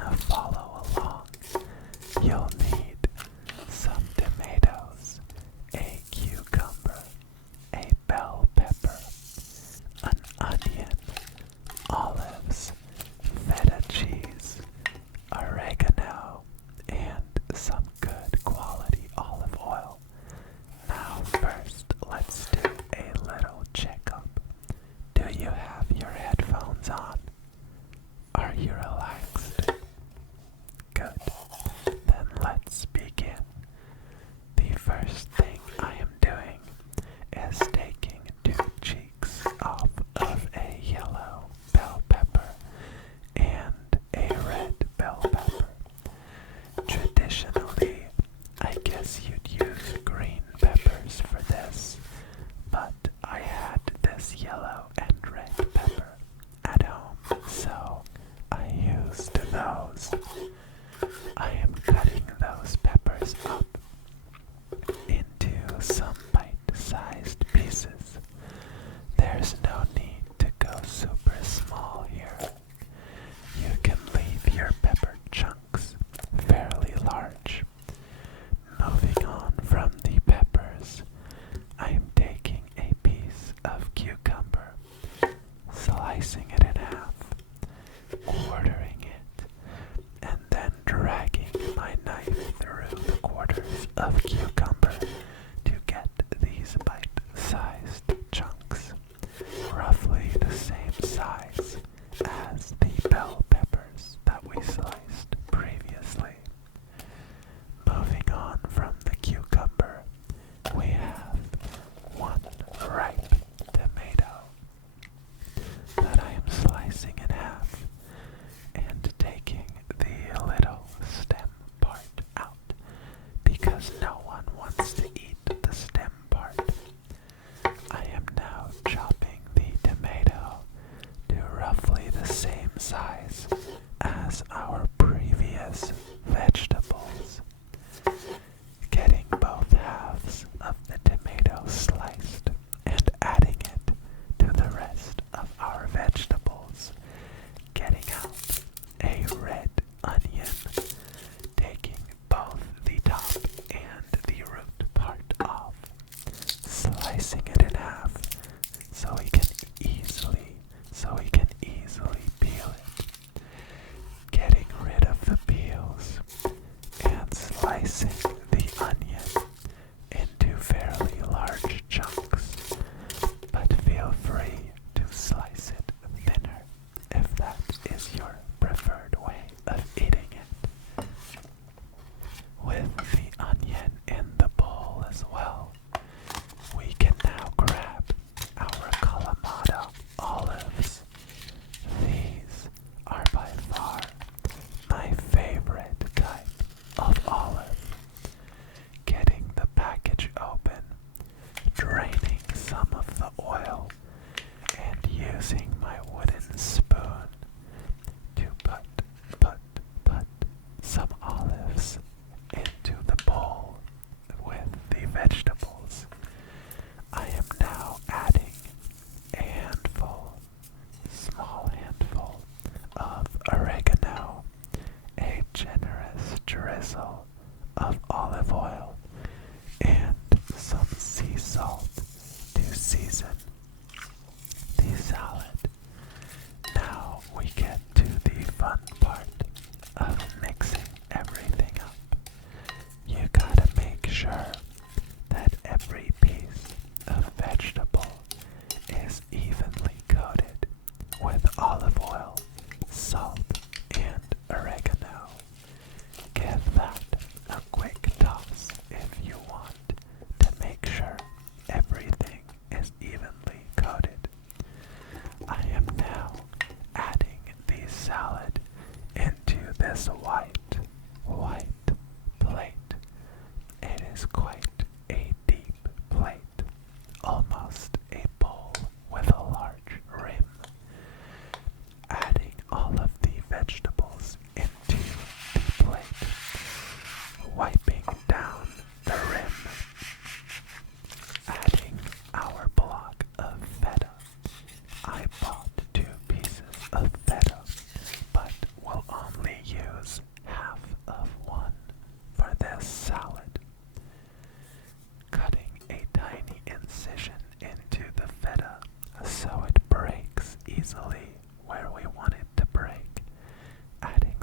wanna follow along, you'll need some tomatoes, a cucumber, a bell pepper, an onion, olives, feta cheese, oregano, and some good quality olive oil. Now first, let's do a little checkup. Do you have your headphones on? Are you relaxed? Good. Then let's begin. The first thing I am doing is taking 2 cheeks off of a yellow bell pepper and a red bell pepper. Traditionally, I guess you'd use green peppers for this, but I had this yellow and red pepper at home, so I used those. I am cutting those peppers up into some bite-sized pieces. There's no need to go super small here. You can leave your pepper chunks fairly large. Moving on from the peppers, I am taking a piece of cucumber, slicing it in half, quartering it, and then dragging my knife through the quarters of cucumber to get these bite-sized chunks, roughly the same size as the bell peppers that we sliced previously. Moving on from the cucumber, we have 1 ripe tomato that I am slicing in half and taking the little stem part out because no one wants to eat the stem part. I am now chopping the tomato to roughly the same size as our previous vegetables. Getting both halves of the tomato sliced and adding it to the rest of our vegetables. Getting out a red onion, taking both the top and the root part off, slicing it in half so we can easily peel it. Getting rid of the peels and slicing the onion into fairly large chunks, but feel free to slice it thinner if that is your preferred way of eating it. With the onion in the bowl as well, we can now grab our Kalamata olives. These are by far my favorite type of olive. Getting the package open, draining some of the oil, and using my wooden spoon to put some olives into the bowl with the vegetables. I am now adding a small handful of oregano, a generous drizzle of olive oil, and some sea salt to season the salad. Now we get to the fun part of mixing everything up. You gotta make sure that every piece of vegetable is evenly coated with olive oil, salt, and oregano. Give that a quick toss if you want to make sure everything is evenly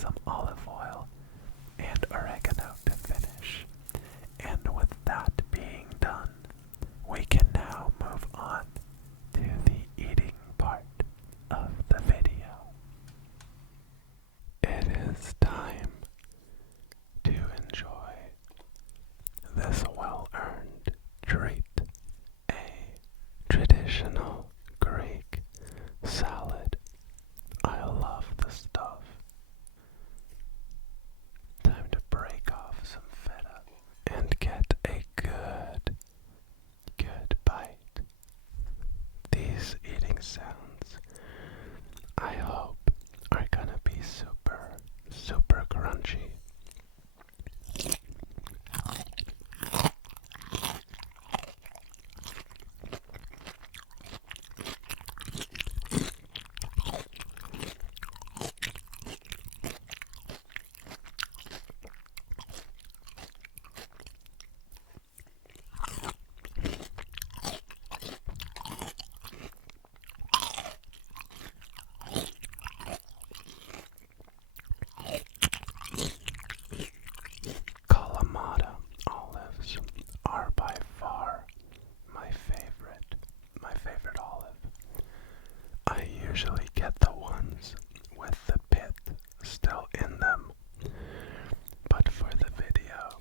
some olive oil and oregano to finish. And with that being done, we can now move on to the eating part of the video. It is time to enjoy this well-earned treat, a traditional Greek salad. I love the stuff. Time to break off some feta and get a good bite. These eating sounds, I hope, are gonna be super crunchy. Kalamata olives are by far my favorite olive. I usually get the ones with the pit still in them, but for the video,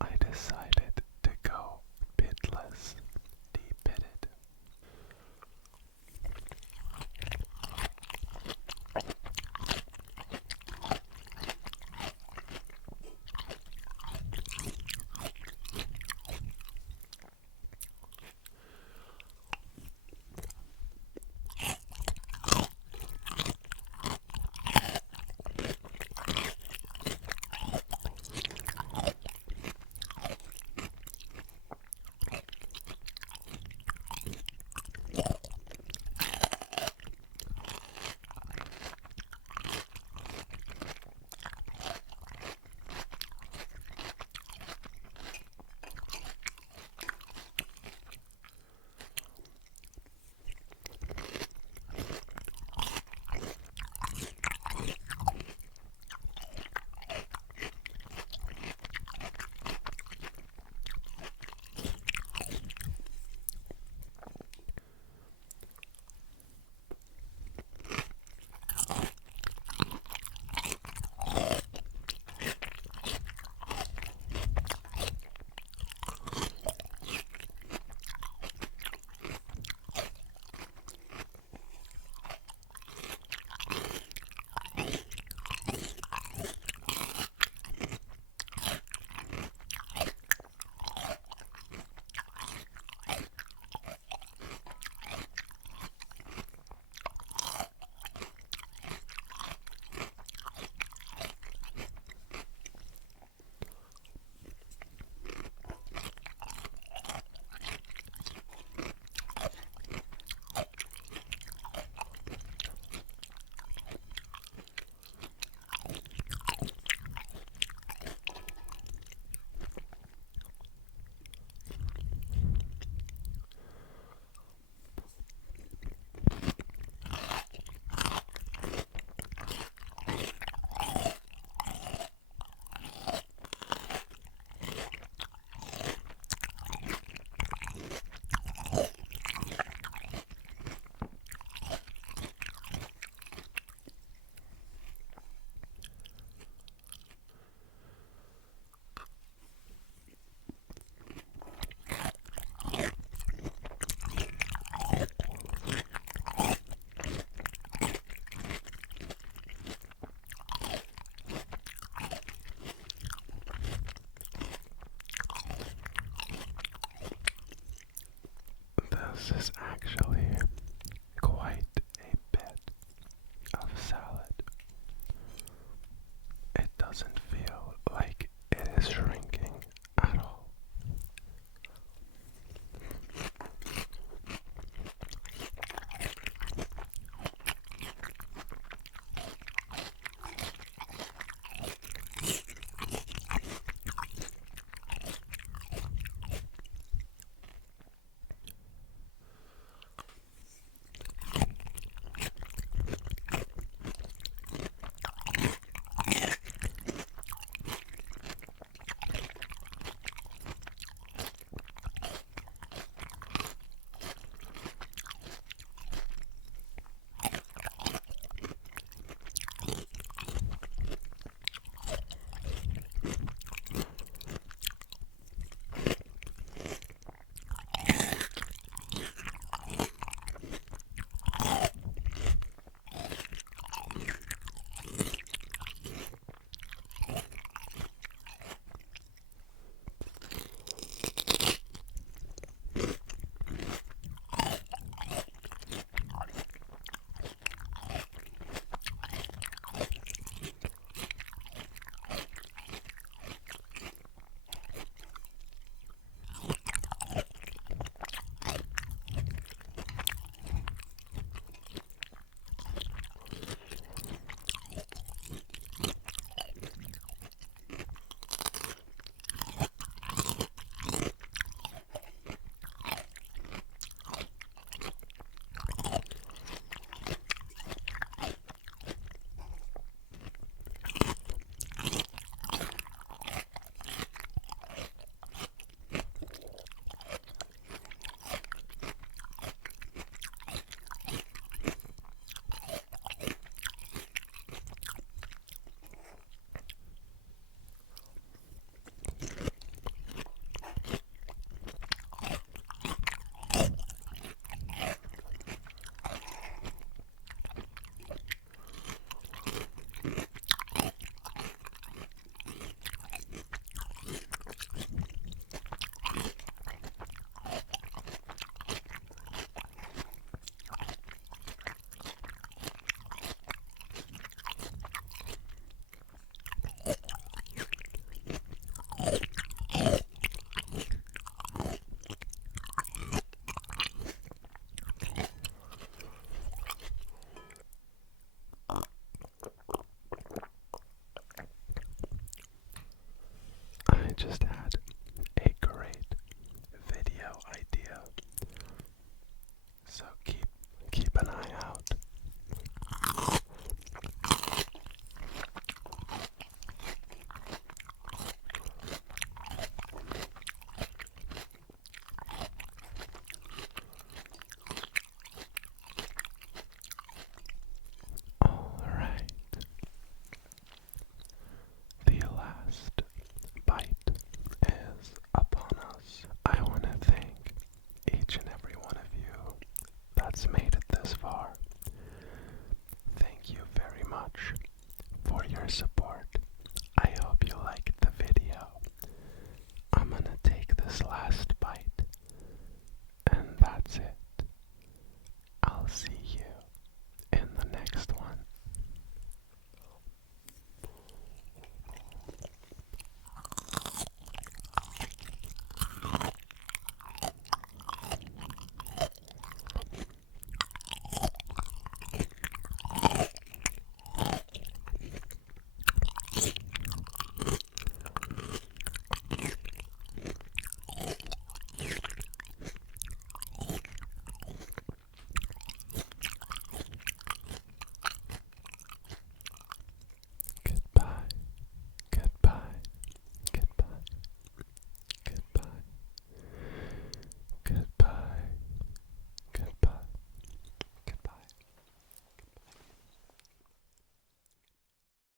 I decided to go pitless, de-pitted. This is actually quite a bit of salad. It doesn't